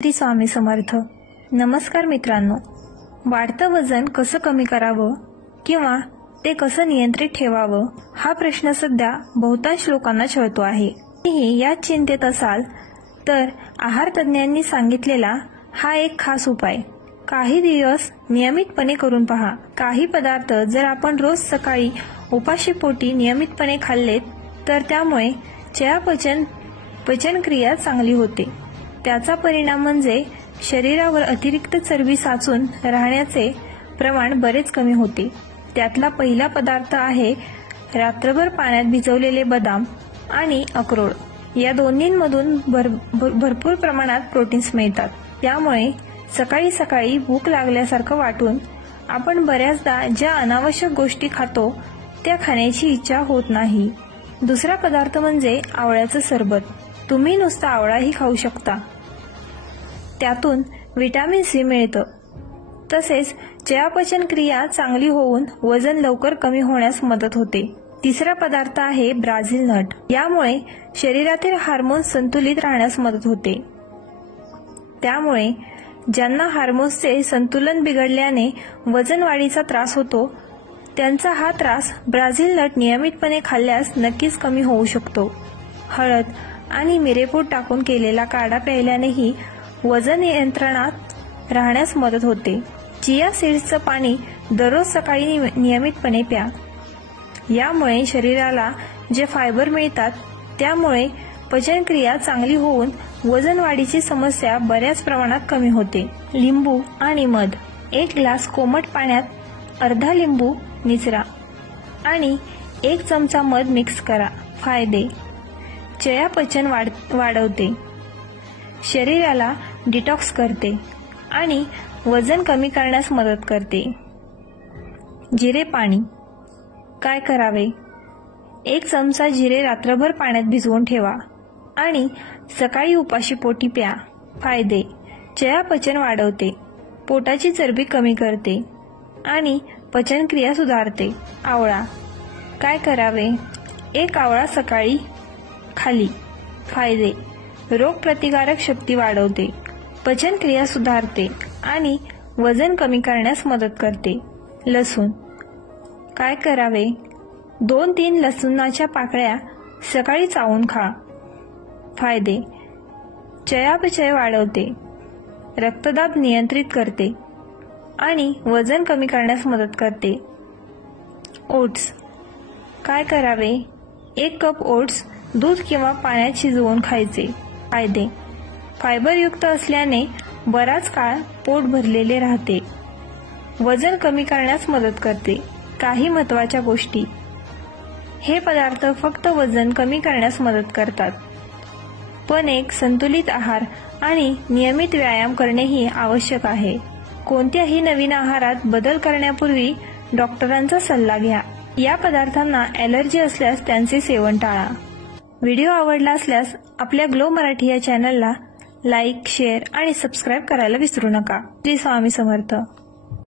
श्री स्वामी समर्थ. नमस्कार मित्रांनो. वाढतं वजन कसं कमी करावं किंवा ते कसं नियंत्रित ठेवावं हा प्रश्न सध्या बहुतांश लोकांना छळतो आहे. याच चिंतेत असाल तर आहार तज्ञांनी सांगितलेला हा एक खास उपाय काही दिवस नियमितपणे करून पहा. काही पदार्थ जर आपण रोज सकाळी उपाशीपोटी नियमितपणे खाल्लेत तर त्यामुळे चयापचय पचनक्रिया चांगली होते. त्याचा परिणाम म्हणजे शरीरावर अतिरिक्त चरबी साचून राहण्याचे प्रमाण बरेच कमी होते. त्यातला पहिला पदार्थ आहे रात्रभर पाण्यात भिजवलेले बदाम आणि अक्रोड. या दोन्हींमधून भरपूर प्रमाणात प्रोटीन्स मिळतात. त्यामुळे सकाळी सकाळी भूक लागल्यासारखं वाटून आपण बऱ्याचदा ज्या अनावश्यक गोष्टी खातो त्या खाण्याची इच्छा होत नाही. दुसरा पदार्थ म्हणजे आवळ्याचं सरबत. तुम्ही नुसता आवळाही खाऊ शकता. त्यातून व्हिटॅमिन सी मिळतं. तसेच चयापचन क्रिया चांगली होऊन वजन लवकर कमी होण्यास मदत होते. तिसरा पदार्थ आहे ब्राझील नट. यामुळे शरीरातील हार्मोन्स संतुलित राहण्यास मदत होते. त्यामुळे ज्यांना हार्मोन्सचे संतुलन बिघडल्याने वजन वाढीचा त्रास होतो त्यांचा हा त्रास ब्राझील नट नियमितपणे खाल्ल्यास नक्कीच कमी होऊ शकतो. हळद आणि मिरेपूड टाकून केलेला काढा प्यायल्यानेही वजन नियंत्रणात राहण्यास मदत होते. चिया सीड्सचं पाणी दररोज सकाळी नियमितपणे प्या. यामुळे शरीराला जे फायबर मिळतात त्यामुळे पचनक्रिया चांगली होऊन वजन वाढीची समस्या बऱ्याच प्रमाणात कमी होते. लिंबू आणि मध. 1 ग्लास कोमट पाण्यात अर्धा लिंबू निचरा आणि 1 चमचा मध मिक्स करा. फायदे: चयापचय वाढवते, शरीराला डिटॉक्स करते आणि वजन कमी करण्यास मदत करते. जिरे पाणी. काय करावे? 1 चमचा जिरे रात्रभर पाण्यात भिजवून ठेवा आणि सकाळी उपाशीपोटी प्या. फायदे: चयापचय वाढवते, पोटाची चरबी कमी करते आणि पचनक्रिया सुधारते. आवळा. काय करावे? 1 आवळा सकाळी खाली. फायदे: रोगप्रतिकारक शक्ती वाढवते, पचनक्रिया सुधारते आणि वजन कमी करण्यास मदत करते. लसूण. काय करावे? 2-3 लसूणाच्या पाकळ्या सकाळी चावून खा. फायदे: चयापचय वाढवते, रक्तदाब नियंत्रित करते आणि वजन कमी करण्यास मदत करते. ओट्स. काय करावे? 1 कप ओट्स दूध किंवा पाण्यात शिजवून खायचे. फायदे: फायबरयुक्त असल्याने बराच काळ पोट भरलेले राहते, वजन कमी करण्यास मदत करते. काही महत्त्वाच्या गोष्टी. हे पदार्थ फक्त वजन कमी करण्यास मदत करतात, पण एक संतुलित आहार आणि नियमित व्यायाम करणेही आवश्यक आहे. कोणत्याही नवीन आहारात बदल करण्यापूर्वी डॉक्टरांचा सल्ला घ्या. या पदार्थांना ॲलर्जी असल्यास त्यांचे सेवन टाळा. व्हिडिओ आवडला असल्यास आपल्या ग्लो मराठी या चॅनलला लाईक, शेअर आणि सबस्क्राईब करायला विसरू नका. श्री स्वामी समर्थ.